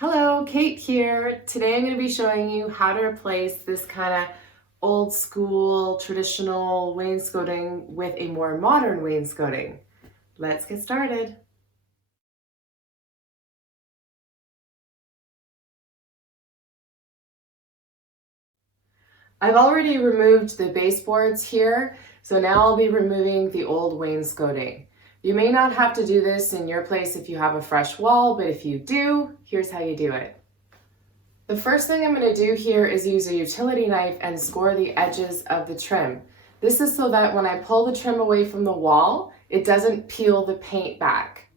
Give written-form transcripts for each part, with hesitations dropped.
Hello, Kate here. Today I'm going to be showing you how to replace this kind of old school traditional wainscoting with a more modern wainscoting. Let's get started. I've already removed the baseboards here, so now I'll be removing the old wainscoting. You may not have to do this in your place if you have a fresh wall, but if you do, here's how you do it. The first thing I'm going to do here is use a utility knife and score the edges of the trim. This is so that when I pull the trim away from the wall, it doesn't peel the paint back.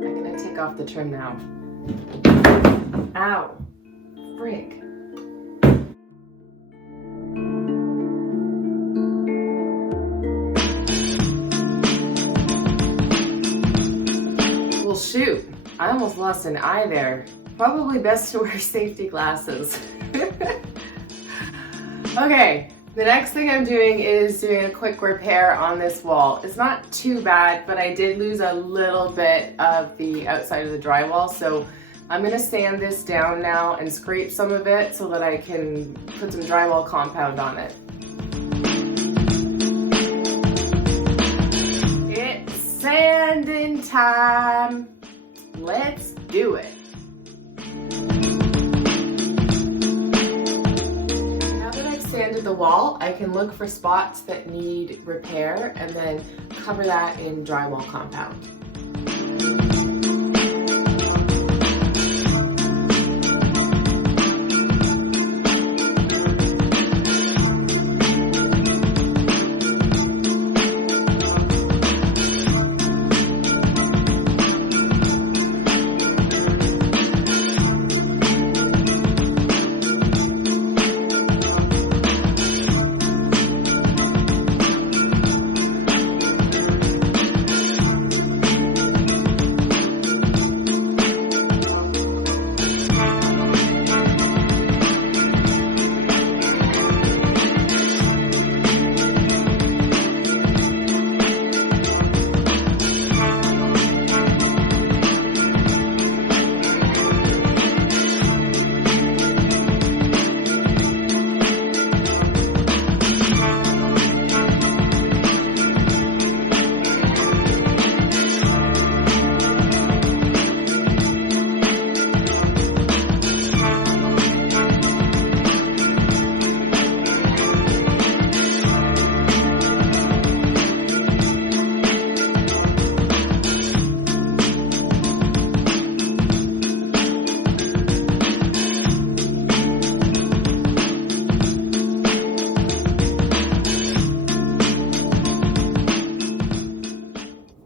I'm going to take off the trim now. Ow! Frick. Well, shoot, I almost lost an eye there. Probably best to wear safety glasses. Okay, the next thing I'm doing is doing a quick repair on this wall. It's not too bad, but I did lose a little bit of the outside of the drywall, so I'm going to sand this down now and scrape some of it so that I can put some drywall compound on it. It's sanding time. Let's do it. Now that I've sanded the wall, I can look for spots that need repair and then cover that in drywall compound.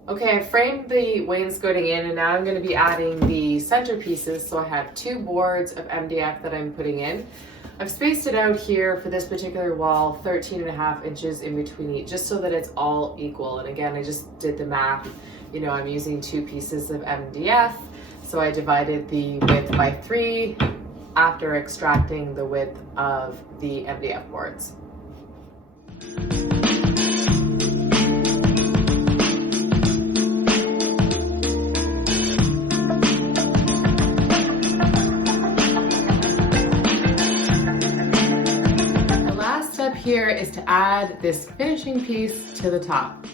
Okay, I framed the wainscoting in and now I'm going to be adding the centerpieces. So I have 2 boards of MDF that I'm putting in. I've spaced it out here for this particular wall 13.5 inches in between each, just so that it's all equal. And again, I just did the math. You know, I'm using 2 pieces of MDF, so I divided the width by 3 after extracting the width of the MDF boards. Here is to add this finishing piece to the top.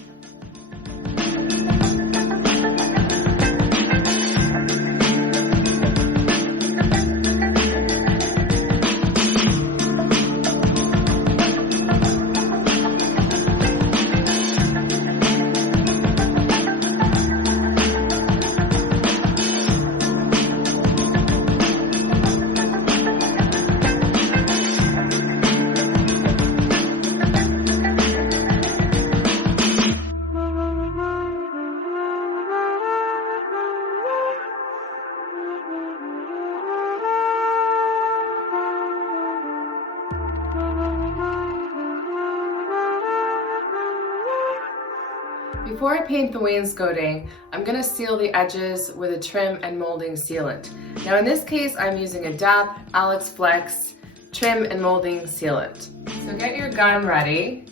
Before I paint the wainscoting, I'm going to seal the edges with a trim and molding sealant. Now in this case, I'm using a DAP Alex Flex trim and molding sealant. So get your gun ready,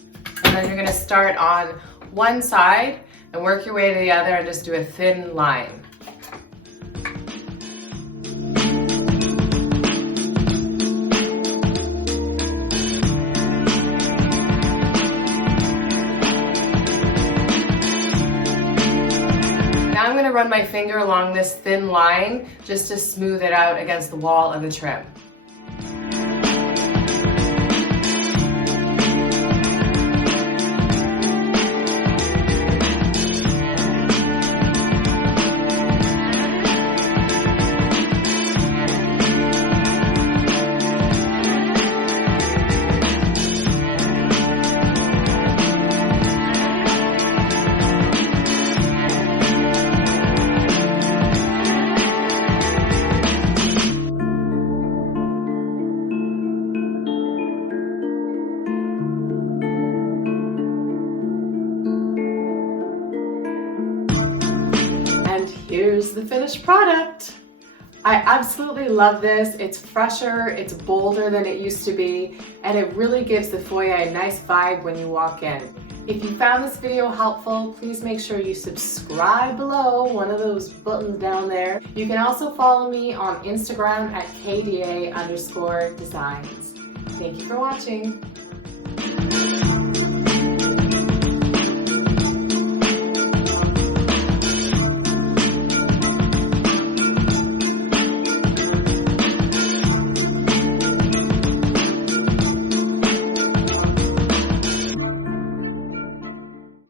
and And then you're going to start on one side and work your way to the other and just do a thin line. Now I'm going to run my finger along this thin line just to smooth it out against the wall and the trim. Here's the finished product. I absolutely love this. It's fresher, it's bolder than it used to be, and it really gives the foyer a nice vibe when you walk in. If you found this video helpful, please make sure you subscribe below, one of those buttons down there. You can also follow me on Instagram at KDA_Designs. Thank you for watching.